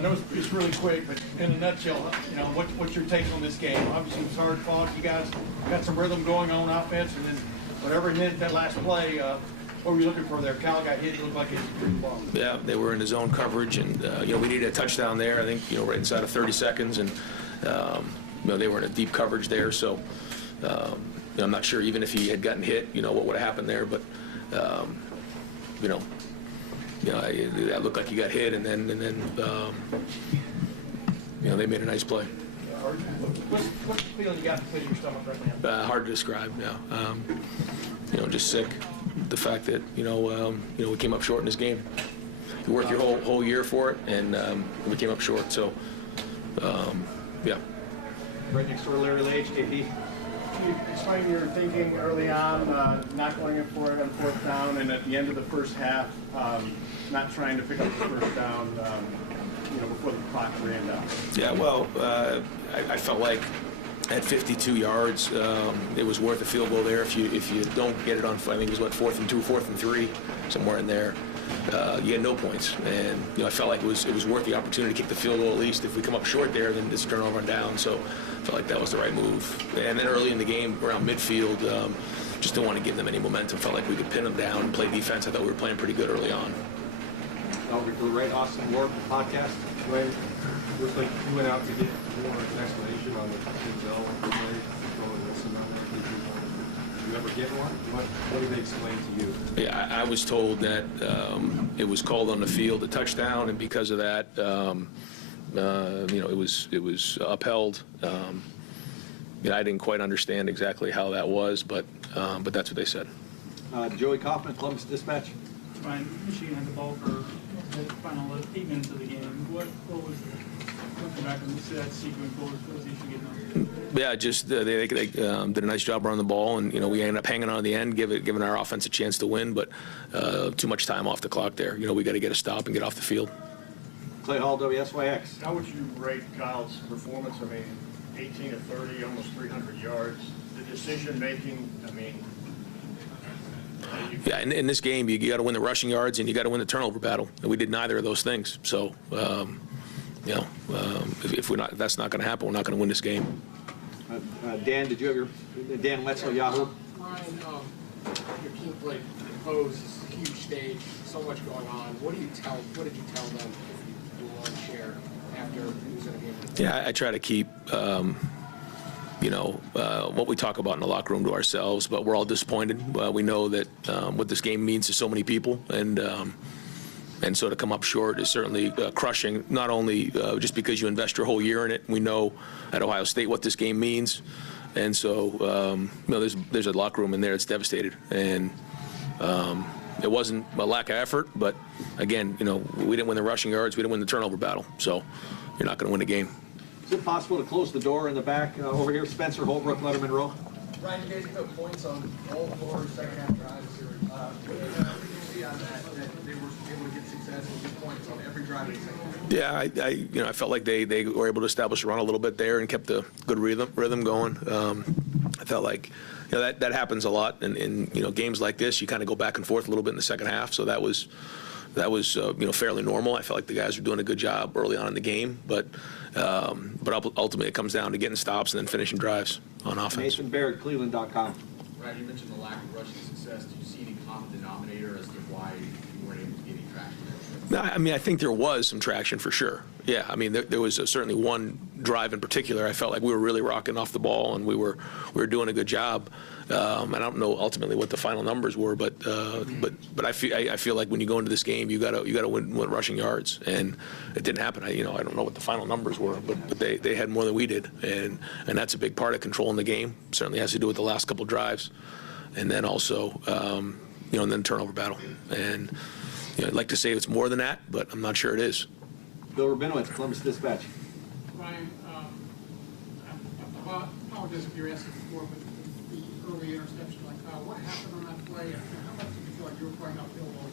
I know it's really quick, but in a nutshell, what's your take on this game? Obviously, it's hard fought. You guys got some rhythm going on offense, and then whatever hit that last play, what were you looking for there? Cal got hit. It looked like it was pretty ball. Yeah, they were in the zone coverage, and we needed a touchdown there. I think right inside of 30 seconds, and they were in a deep coverage there. So I'm not sure even if he had gotten hit, what would have happened there, but that looked like he got hit, and then they made a nice play. What's the feeling you got in your stomach right now? Hard to describe. Yeah, just sick. The fact that we came up short in this game. You work your whole year for it, and we came up short. So, yeah. Right next door, Larry Lage, KP. Can you explain your thinking early on, not going in for it on fourth down, and at the end of the first half, not trying to pick up the first down, before the clock ran down? Yeah, well, I felt like at 52 yards, it was worth a field goal there. If you don't get it on, I think it was 4th and 2, 4th and 3, somewhere in there. You had no points, and I felt like it was worth the opportunity to kick the field goal at least. If we come up short there, then it's turnover and down. So I felt like that was the right move. And then early in the game, around midfield, just didn't want to give them any momentum. Felt like we could pin them down and play defense. I thought we were playing pretty good early on. Over to the right, Austin Ward, podcast. Dwayne, looks like you went out to get more explanation on the Denzel play. Did you ever get one? What did they explain to you? Yeah, I was told that it was called on the field a touchdown, and because of that, it was upheld. I didn't quite understand exactly how that was, but that's what they said. Joey Kaufman, Columbus Dispatch. Ryan, Michigan had the ball for the final 8 minutes of the game. What was looking back and see that sequence? What was the issue getting on? Yeah, just they did a nice job running the ball, and we ended up hanging on the end, giving our offense a chance to win, but too much time off the clock there. We got to get a stop and get off the field. Clay Hall, WSYX. How would you rate Kyle's performance? 18 of 30, almost 300 yards. The decision making, Yeah, in this game, you got to win the rushing yards and you got to win the turnover battle, and we did neither of those things. So, if that's not going to happen, we're not going to win this game. Dan, did you have your Dan Wetzel, Yahoo? Ryan, your team played pose this huge stage, so much going on. What did you tell them if you were on share after losing a game? Yeah, I try to keep what we talk about in the locker room to ourselves, but we're all disappointed. We know that what this game means to so many people, and so to come up short is certainly crushing, not only just because you invest your whole year in it. We know at Ohio State what this game means, and so there's a locker room in there that's devastated, and it wasn't a lack of effort, but again, we didn't win the rushing yards, we didn't win the turnover battle, so you're not going to win the game. Is it possible to close the door in the back over here? Spencer Holbrook, Letterman Row. Ryan, you guys put points on all four second half drives here. What did you see on that they were able to get success and get points on every drive in the second half? Yeah, I felt like they were able to establish a run a little bit there and kept the good rhythm going. I felt like that happens a lot in games like this. You kind of go back and forth a little bit in the second half, so that was fairly normal. I felt like the guys were doing a good job early on in the game, but ultimately it comes down to getting stops and then finishing drives on offense. Nathan Barrett, Cleveland.com. Right, you mentioned the lack of rushing success. Do you see any common denominator as to why you weren't able to get any traction? No, I think there was some traction for sure. Yeah, there was certainly one drive in particular. I felt like we were really rocking off the ball and we were doing a good job. I don't know ultimately what the final numbers were, but I feel like when you go into this game, you gotta win rushing yards, and it didn't happen. I don't know what the final numbers were, but they had more than we did, and that's a big part of controlling the game. Certainly has to do with the last couple drives, and then also and then turnover battle. And I'd like to say it's more than that, but I'm not sure it is. Bill Rabinowitz, Columbus Dispatch. Ryan, I apologize if you're asking before, but the early interception, what happened on that play? How much did you feel like you were playing uphill all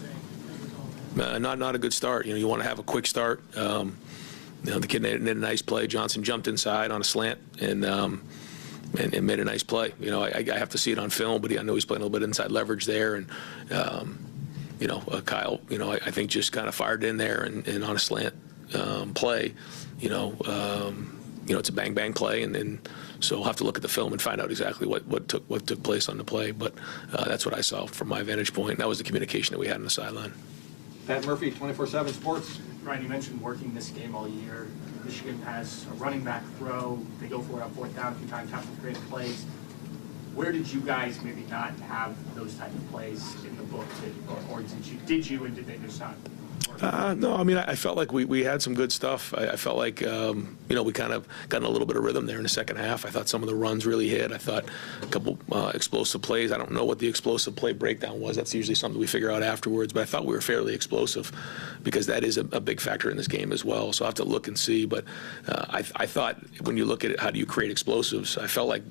day? Not a good start. You want to have a quick start. The kid made a nice play. Johnson jumped inside on a slant and made a nice play. I have to see it on film, but I know he's playing a little bit inside leverage there, and Kyle, I think just kind of fired in there and on a slant play, it's a bang play, and so we'll have to look at the film and find out exactly what took place on the play. But that's what I saw from my vantage point. And that was the communication that we had on the sideline. Pat Murphy, 24/7 Sports. Ryan, you mentioned working this game all year. Michigan has a running back throw. They go for it on fourth down a few times, have some creative plays. Where did you guys maybe not have those type of plays in the book, or did you, and did they just not? No, I mean, I felt like we had some good stuff. I felt like, we kind of got in a little bit of rhythm there in the second half. I thought some of the runs really hit. I thought a couple explosive plays. I don't know what the explosive play breakdown was. That's usually something we figure out afterwards. But I thought we were fairly explosive because that is a big factor in this game as well. So I'll have to look and see. But I thought when you look at it, how do you create explosives, I felt like,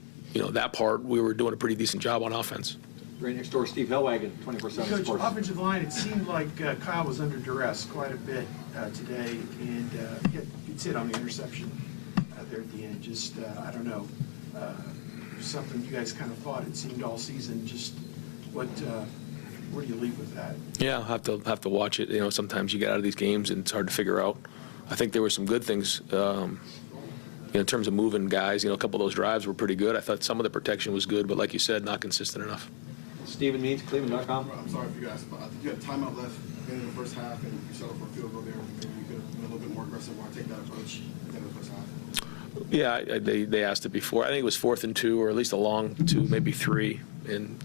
that part we were doing a pretty decent job on offense. Right next door, Steve Hellwagon, 24/7 Coach, Sports. offensive line, it seemed like Kyle was under duress quite a bit today, and gets hit on the interception there at the end. Just, I don't know, something you guys kind of thought it seemed all season. Just where do you leave with that? Yeah, I'll have to watch it. Sometimes you get out of these games and it's hard to figure out. I think there were some good things. In terms of moving guys, a couple of those drives were pretty good. I thought some of the protection was good, but like you said, not consistent enough. Stephen Means, Cleveland.com. I'm sorry for you guys, but I think you had timeout left in the first half, and you settled for a field goal there. Maybe you could have been a little bit more aggressive or take that approach at the end of the first half. Yeah, they asked it before. I think it was 4th and 2, or at least a long 2, maybe 3. And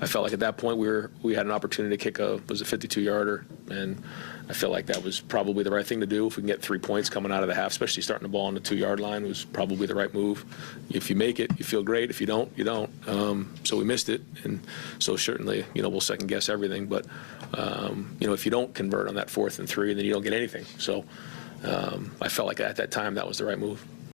I felt like at that point we had an opportunity to kick a 52-yarder, and I felt like that was probably the right thing to do. If we can get 3 points coming out of the half, especially starting the ball on the 2-yard line, was probably the right move. If you make it, you feel great. If you don't, you don't. So we missed it, and so certainly we'll second guess everything. But if you don't convert on that 4th and 3, then you don't get anything. So I felt like at that time that was the right move.